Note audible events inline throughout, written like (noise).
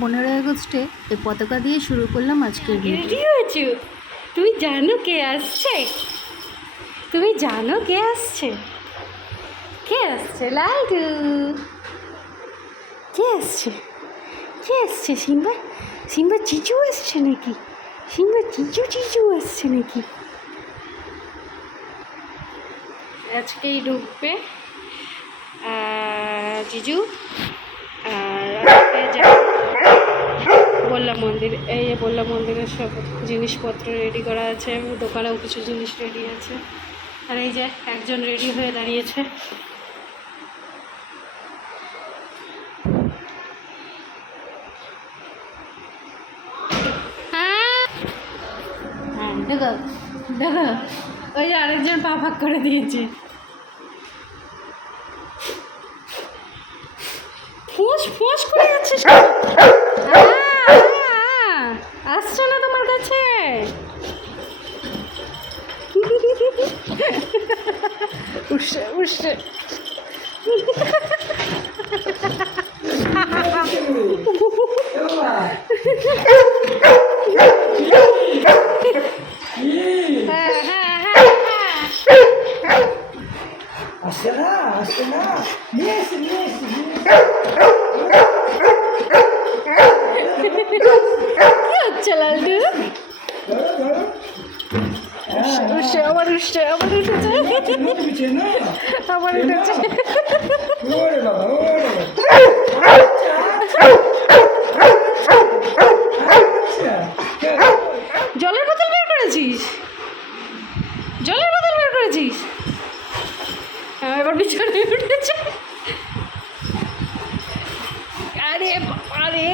পনেরোই আগস্টে এই পতাকা দিয়ে শুরু করলাম আজকের ভিডিও তুমি জানো কে আসছে? তুমি জানো কে আসছে? কে আসছে লালটু? কে আসছে? কে আসছে? সিম্বা সিম্বা চিচু আসছে নাকি? সিম্বা চিচু চিচু আসছে নাকি? আজকেই ঢুকবে জিজু বললাম মন্দির, এই বললাম মন্দিরের সব জিনিসপত্র রেডি করা আছে, দোকানেও কিছু জিনিস রেডি আছে। আর এই যে একজন রেডি হয়ে দাঁড়িয়েছে। হ্যাঁ দেখো দেখো, ওই যে আরেকজন পা ফাঁক করে দিয়েছে। ফোঁস ফোঁস করে যাচ্ছে উঠছে উঠছে হ্যাঁ হ্যাঁ হ্যাঁ আসছে না আসছে না নিয়ে এসে নিয়ে এসে নিয়ে কি হচ্ছে লালটু উঠছে না আবার উঠেছে ওরে বাবা ওরে জলের বোতল বের করেছিস? জলের বোতল বের করেছিস? হ্যাঁ এবার বিছানায় উঠেছে। আরে আরে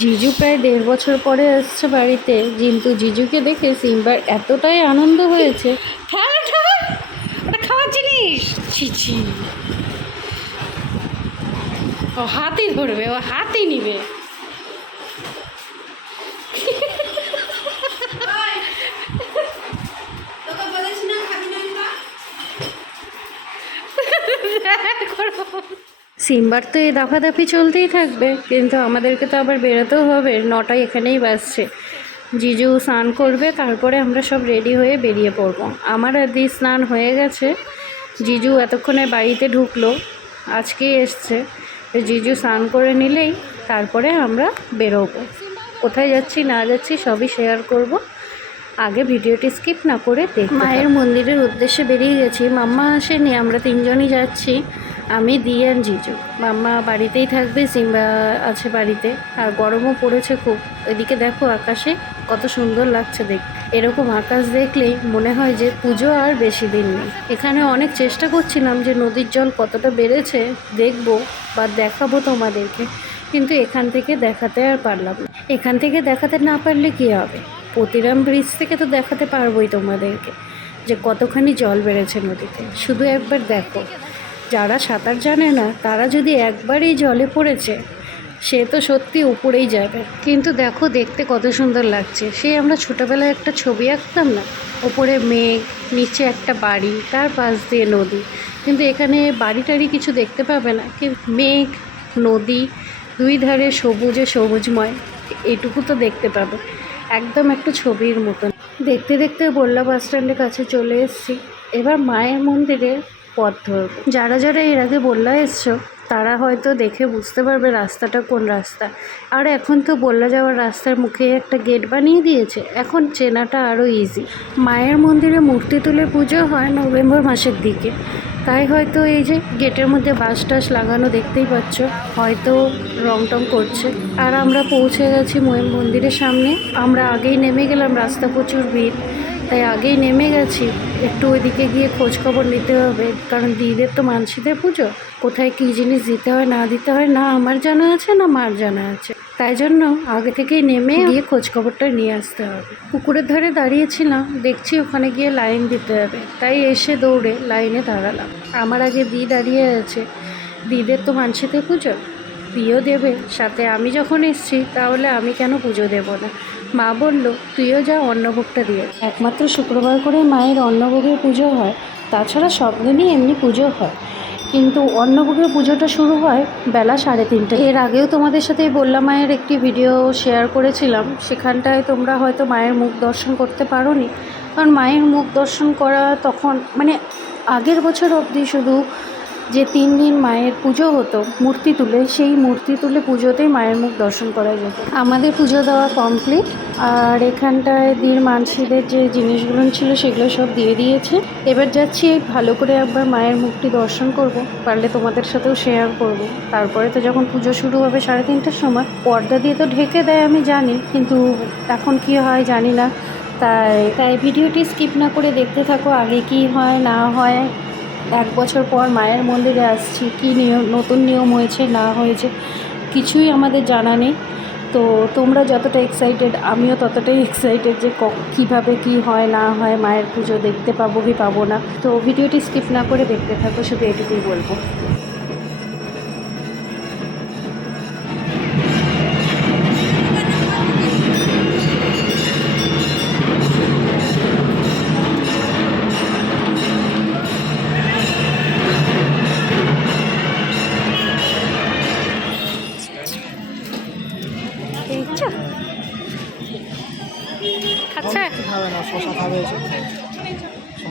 জিজু প্রায় দেড় বছর পরে আসছে বাড়িতে। কিন্তু জিজুকে দেখে সিম্বার এতটাই আনন্দ হয়েছে থালাটা ওটা খাওয়ার জিনিস ও হাতেই ধরবে, ও হাতেই নিবে। সিম্বার তো এই দাফাদাফি চলতেই থাকবে, কিন্তু আমাদেরকে তো আবার বেরোতেও হবে। নটায় এখানেই বাসছে জিজু স্নান করবে, তারপরে আমরা সব রেডি হয়ে বেরিয়ে পড়ব। আমার আদি স্নান হয়ে গেছে। জিজু এতক্ষণে বাড়িতে ঢুকলো, আজকেই এসছে। জিজু স্নান করে নিলেই তারপরে আমরা বেরোবো। কোথায় যাচ্ছি, না যাচ্ছি সবই শেয়ার করব। আগে ভিডিওটি স্কিপ না করে দেখ মায়ের মন্দিরের উদ্দেশ্যে বেরিয়ে গেছি। মাম্মা আসেনি, আমরা তিনজনই যাচ্ছি। আমি, দি আর জিজু। মাম্মা বাড়িতেই থাকবে, সিম্বা আছে বাড়িতে। আর গরমও পড়েছে খুব। এদিকে দেখো আকাশে কত সুন্দর লাগছে দেখ। এরকম আকাশ দেখলেই মনে হয় যে পুজো আর বেশি দিন নেই। এখানে অনেক চেষ্টা করছিলাম যে নদীর জল কতটা বেড়েছে দেখব বা দেখাবো তোমাদেরকে। কিন্তু এখান থেকে দেখাতে আর পারলাম না। এখান থেকে দেখাতে না পারলে কী হবে? প্রতিরাম ব্রিজ থেকে তো দেখাতে পারবোই তোমাদেরকে যে কতখানি জল বেড়েছে নদীতে। শুধু একবার দেখো। যারা সাঁতার জানে না, তারা যদি একবারই জলে পড়েছে সে তো সত্যি উপরেই যাবে। কিন্তু দেখো দেখতে কত সুন্দর লাগছে। সেই আমরা ছোটোবেলায় একটা ছবি আঁকতাম না? ওপরে মেঘ, নিচে একটা বাড়ি, তার পাশ দিয়ে নদী। কিন্তু এখানে বাড়ি টাড়ি কিছু দেখতে পাবে না। কিন্তু মেঘ, নদী, দুই ধারে সবুজে সবুজময়, এটুকু তো দেখতে পাবে। একদম একটা ছবির মতন। দেখতে দেখতে বললা বাস স্ট্যান্ডের কাছে চলে এসেছি। এবার মায়ের মন্দিরে পথ ধরবো। যারা যারা এর আগে বললা এসছো তারা হয়তো দেখে বুঝতে পারবে রাস্তাটা কোন রাস্তা। আর এখন তো বললা যাওয়ার রাস্তার মুখে একটা গেট বানিয়ে দিয়েছে। এখন চেনাটা আরও ইজি মায়ের মন্দিরে মূর্তি তুলে পুজো হয় নভেম্বর মাসের দিকে। তাই হয়তো এই যে গেটের মধ্যে বাঁশ টাস লাগানো দেখতেই পাচ্ছ, হয়তো রং টং করছে। আর আমরা পৌঁছে গেছি মহিম মন্দিরের সামনে। আমরা আগেই নেমে গেলাম, রাস্তা প্রচুর ভিড়। তাই আগেই নেমে গেছি। একটু ওইদিকে গিয়ে খোঁজ খবর নিতে হবে, কারণ দিদিদের তো মানসিদের পুজো। কোথায় কী জিনিস দিতে হয়, না দিতে হয়, না আমার জানা আছে, না মার জানা আছে। তাই জন্য আগে থেকেই নেমে গিয়ে খোঁজ খবরটা নিয়ে আসতে হবে। পুকুরের ধারে দাঁড়িয়েছিলাম, দেখছি ওখানে গিয়ে লাইন দিতে হবে। তাই এসে দৌড়ে লাইনে দাঁড়ালাম। আমার আগে দি দাঁড়িয়ে আছে। দিদের তো মানসিতে পুজো। দিও দেবে সাথে আমি যখন এসছি, তাহলে আমি কেন পুজো দেব না? মা বলল, তুইও যা অন্নভোগটা দিয়ে একমাত্র শুক্রবার করে মায়ের অন্নভোগের পুজো হয়, তাছাড়া সব দিনই এমনি পুজো হয়। কিন্তু অন্নভোগের পুজোটা শুরু হয় বেলা সাড়ে তিনটে। এর আগেও তোমাদের সাথে এই বললা মায়ের একটি ভিডিও শেয়ার করেছিলাম। সেখানটায় তোমরা হয়তো মায়ের মুখ দর্শন করতে পারোনি। কারণ মায়ের মুখ দর্শন করা তখন মানে আগের বছর অবধি শুধু যে তিন দিন মায়ের পুজো হতো, মূর্তি তুলে, সেই মূর্তি তুলে পুজোতেই মায়ের মুখ দর্শন করা যেত। আমাদের পুজো দেওয়া কমপ্লিট আর এখানটায় দীর মানসিদের যে জিনিসগুলো ছিল সেগুলো সব দিয়ে দিয়েছে। এবার যাচ্ছি ভালো করে একবার মায়ের মুখটি দর্শন করব, পারলে তোমাদের সাথেও শেয়ার করব। তারপরে তো যখন পুজো শুরু হবে সাড়ে তিনটার সময়, পর্দা দিয়ে তো ঢেকে দেয় আমি জানি, কিন্তু এখন কি হয় জানি না। তাই তাই ভিডিওটি স্কিপ না করে দেখতে থাকো, আগে কি হয়, না হয়। এক বছর পর মায়ের মন্দিরে আসছি। কী নিয়ম, নতুন নিয়ম হয়েছে, না হয়েছে, কিছুই আমাদের জানা নেই। তো তোমরা যতটা এক্সাইটেড আমিও ততটাই এক্সাইটেড যে কীভাবে কি হয়, না হয়, মায়ের পুজো দেখতে পাবো কি পাবো না। তো ভিডিওটি স্কিপ না করে দেখতে থাকো, শুধু এটুকুই বলব। এসে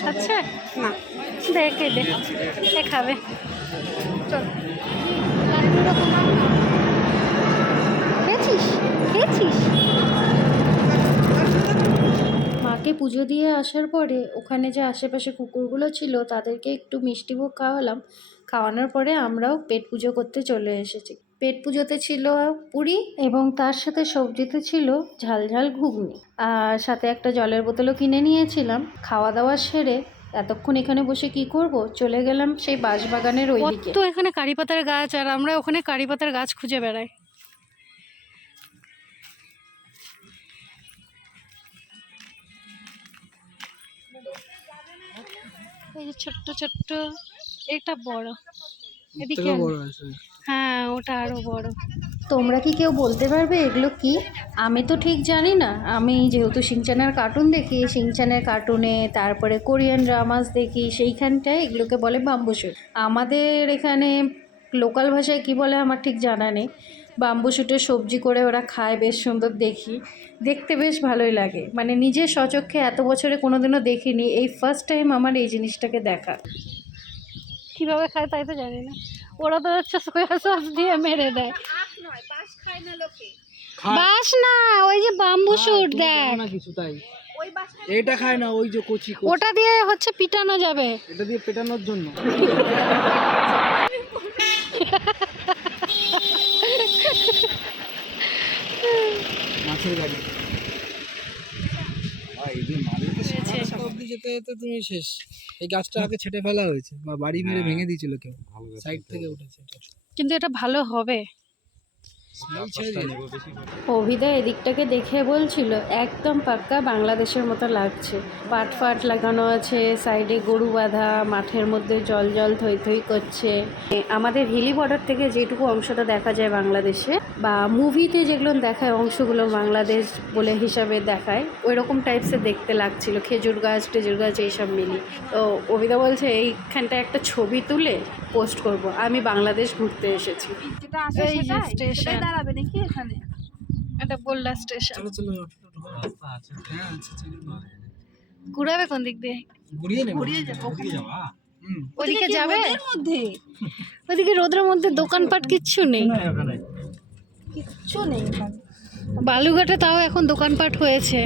খাচ্ছে না। দেখে দে। এ খাবে? চল। খেয়েছিস? খেয়েছিস? মাকে পুজো দিয়ে আসার পরে ওখানে যে আশেপাশে কুকুরগুলো ছিল তাদেরকে একটু মিষ্টিভোগ খাওয়ালাম। খাওয়ানোর পরে আমরাও পেট পুজো করতে চলে এসেছি। পেট পুজোতে ছিল পুরি এবং তার সাথে সবজিতে ছিল ঝাল ঝাল ঘুগনি। আর সাথে একটা জলের বোতলও কিনে নিয়েছিলাম। খাওয়া দাওয়া সেরে এতক্ষণ এখানে বসে কি করব? চলে গেলাম সেই বাঁশবাগানের ওইদিকে তো এখানে কারি পাতার গাছ আর আমরা ওখানে কারি পাতার গাছ খুঁজে বেড়াই। এই যে ছোট্ট ছোট্ট এটা বড়। এদিকে হ্যাঁ ওটা আরও বড়। তোমরা কি কেউ বলতে পারবে এগুলো কি? আমি তো ঠিক জানি না। আমি যেহেতু সিংচানের কার্টুন দেখি সিংচানের কার্টুনে তারপরে কোরিয়ান ড্রামাস দেখি সেইখানটায় এগুলোকে বলে বাম্বু শুট আমাদের এখানে লোকাল ভাষায় কি বলে আমার ঠিক জানা নেই। বাম্বু শুটের সবজি করে ওরা খায় বেশ সুন্দর দেখি। দেখতে বেশ ভালোই লাগে। মানে নিজের সচক্ষে এত বছরে কোনোদিনও দেখিনি। এই ফার্স্ট টাইম আমার এই জিনিসটাকে দেখা। কীভাবে খায় তাই তো জানি না। ওরা তো হচ্ছে সোয়া সস দিয়ে। মেরে দেয় বাস না ওই যে বাম্বু শুট দেখ। না কিছু তাই। এটা খায় না ওই যে কচি ওটা দিয়ে হচ্ছে পিটানো যাবে। এটা দিয়ে পেটানোর জন্য। মাছের গাড়ি। যেতে যেতে তুমি শেষ। এই গাছটা আগে ছেটে ফেলা হয়েছে বা বাড়ি মেরে ভেঙে দিয়েছিল কেউ সাইড থেকে উঠেছে কিন্তু এটা ভালো হবে। অভিদা এদিকটাকে দেখে বলছিল একদম পাক্কা বাংলাদেশের মতো লাগছে। পাট ফাট লাগানো আছে সাইডে গরু বাঁধা মাঠের মধ্যে জল জল থই থই করছে। আমাদের হিলি বর্ডার থেকে যেটুকু অংশটা দেখা যায় বাংলাদেশে বা মুভিতে যেগুলো দেখায় অংশগুলো বাংলাদেশ বলে হিসাবে দেখায় ওই রকম টাইপসের দেখতে লাগছিল খেজুর গাছ টেজুর গাছ এইসব মিলি তো অভিদা বলছে এইখানটা একটা ছবি তুলে পোস্ট করব। আমি বাংলাদেশ ঘুরতে এসেছি। এই যে স্টেশন দাঁড়াবে নাকি এখানে? এটা বললা স্টেশন চলো চলো চলো ঘুরাবে কোন দিক দিয়ে? ঘুরিয়ে নেব ঘুরিয়ে যাব। ওদিকে যাবে? এর মধ্যে? (laughs) ওদিকে রোদের মধ্যে দোকানপাট কিচ্ছু নেই। কিচ্ছু নেই বালুঘাটে তাও এখন দোকানপাট হয়েছে।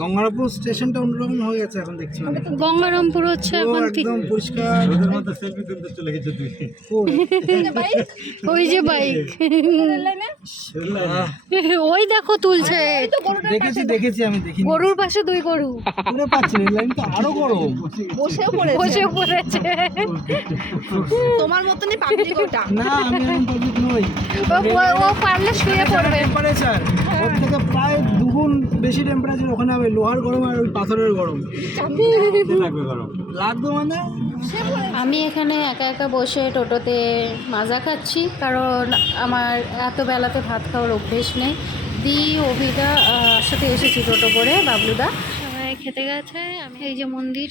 গঙ্গারামপুর স্টেশনটা অন্যরকম হয়ে গেছে এখন দেখছি অনেক। গঙ্গারামপুর হচ্ছে এখন একদম পরিষ্কার। কই? ওই যে বাইক ওই দেখো তুলছে। দেখেছি দেখেছি আমি দেখি গরুর পাশে দুই গরু। পুরো পাচ্ছি রেল লাইন তো আরও গরম। বসেও পড়েছে। বসে পড়েছে। তোমার মতনই পাবলিক ওটা না আমি পাবলিক নই। ও পারলে শুয়ে পড়বে। টেম্পারেচার ওর থেকে প্রায় দুগুণ বেশি টেম্পারেচার ওখানে হবে লোহার গরম আর ওই পাথরের গরম। লাগবে মানে? আমি এখানে একা একা বসে টোটোতে মাজা খাচ্ছি কারণ আমার এত বেলাতে ভাত খাওয়ার অভ্যেস নেই। দি অভিদা সাথে এসেছি টোটো করে বাবলুদা। সবাই খেতে গেছে আমি এই যে মন্দির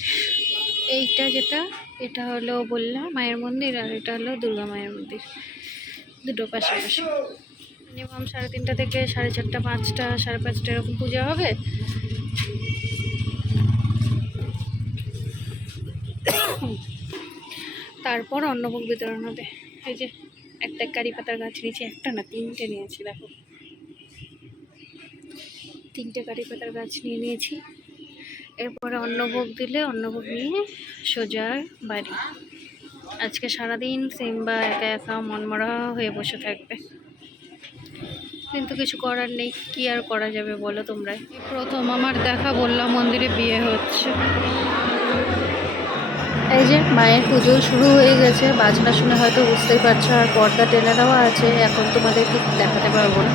এইটা যেটা এটা হলো বললাম মায়ের মন্দির আর এটা হলো দুর্গা মায়ের মন্দির। দুটো পাশাপাশি। মিনিমাম সাড়ে তিনটা থেকে সাড়ে চারটা, পাঁচটা, সাড়ে পাঁচটা এরকম পূজা হবে। তারপর অন্নভোগ বিতরণ হবে। এই যে একটা কারি পাতার গাছ নিয়েছি একটা না তিনটে নিয়েছি, দেখো। তিনটে কারি পাতার গাছ নিয়ে নিয়েছি। এরপরে অন্নভোগ দিলে অন্নভোগ নিয়ে সোজা বাড়ি। আজকে সারাদিন সিম্বা একা একা মনমরা হয়ে বসে থাকবে। কিন্তু কিছু করার নেই, কি আর করা যাবে বলো তোমরা প্রথম আমার দেখা বললাম মন্দিরে বিয়ে হচ্ছে। এই যে মায়ের পুজো শুরু হয়ে গেছে, বাজনা শুনে হয়তো বুঝতেই পারছ, আর পর্দা টেনে দেওয়া আছে, এখন তোমাদেরকে দেখাতে পারব না।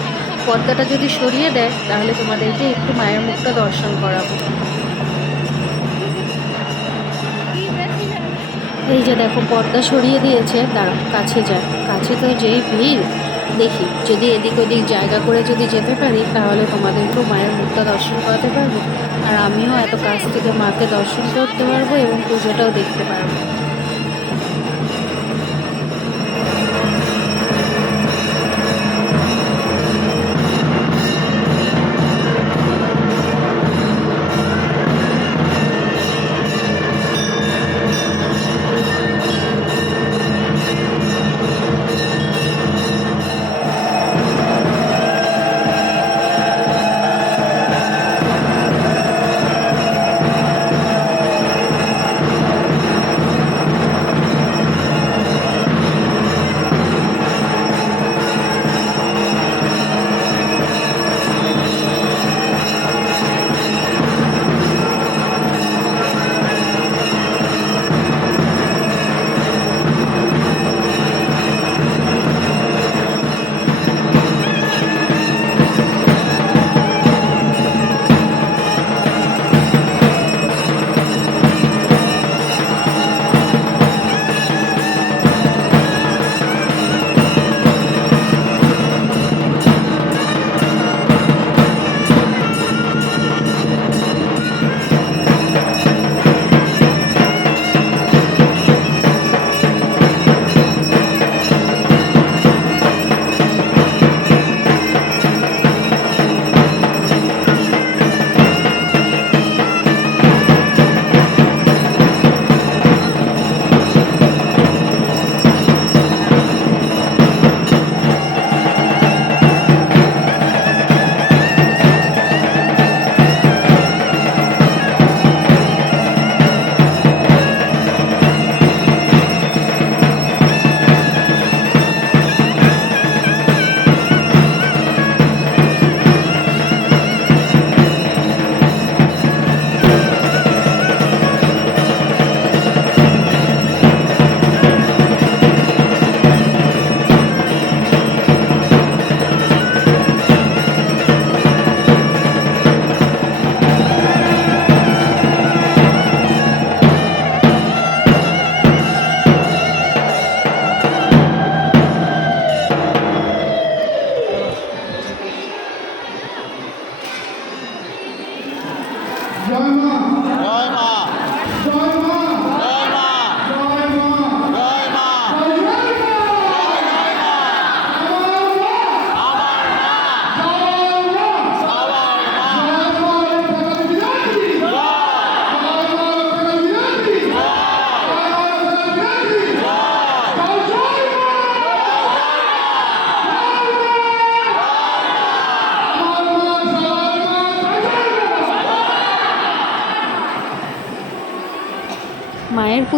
পর্দাটা যদি সরিয়ে দেয়, তাহলে তোমাদেরকে একটু মায়ের মুখটা দর্শন করাবো। এই যে দেখো, পর্দা সরিয়ে দিয়েছে তার কাছে যায় কাছে তো যেই ভিড়। দেখি। যদি এদিক ওদিক জায়গা করে যদি যেতে পারি, তাহলে তোমাদেরকেও মায়ের মুখটা দর্শন করাতে পারব। আর আমিও এত কাছ থেকে মাকে দর্শন করতে পারব এবং পুজোটাও দেখতে পারব।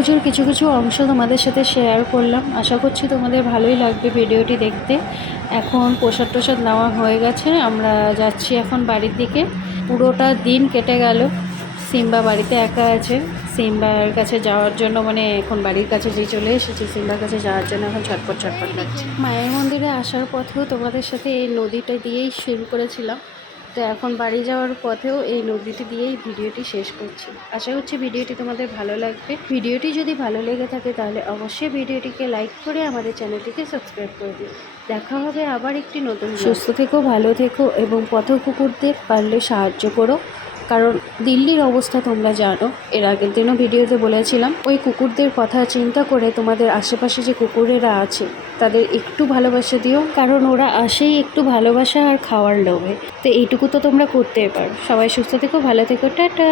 পুজোর কিছু কিছু অংশ তোমাদের সাথে শেয়ার করলাম। আশা করছি তোমাদের ভালোই লাগবে ভিডিওটি দেখতে। এখন প্রসাদ টোসাদ নেওয়া হয়ে গেছে। আমরা যাচ্ছি এখন বাড়ির দিকে। পুরোটা দিন কেটে গেল। সিম্বা বাড়িতে একা আছে। সিম্বার কাছে যাওয়ার জন্য মানে এখন বাড়ির কাছে যে চলে এসেছি, সিম্বার কাছে যাওয়ার জন্য এখন ছটপট ছটপট লাগছে মায়ের মন্দিরে আসার পথেও তোমাদের সাথে এই নদীটা দিয়েই শুরু করেছিলাম। তো এখন বাড়ি যাওয়ার পথেও এই নদীটি দিয়েই ভিডিওটি শেষ করছি। আশা করছি ভিডিওটি তোমাদের ভালো লাগবে। ভিডিওটি যদি ভালো লেগে থাকে তাহলে অবশ্যই ভিডিওটিকে লাইক করে আমাদের চ্যানেলটিকে সাবস্ক্রাইব করে দিও। দেখা হবে আবার একটি নতুন সুস্থ থেকো, ভালো থেকো এবং পথ কুকুরদের পারলে সাহায্য করো। কারণ দিল্লির অবস্থা তোমরা জানো। এর আগের দিনও ভিডিওতে বলেছিলাম, ওই কুকুরদের কথা চিন্তা করে তোমাদের আশেপাশে যে কুকুরেরা আছে, তাদের একটু ভালোবাসা দিও, কারণ ওরা আসেই একটু ভালোবাসা আর খাওয়ার লোভে। তো এইটুকু তো তোমরা করতেই পারো। সবাই সুস্থ থেকো, ভালো থেকো, টাটা!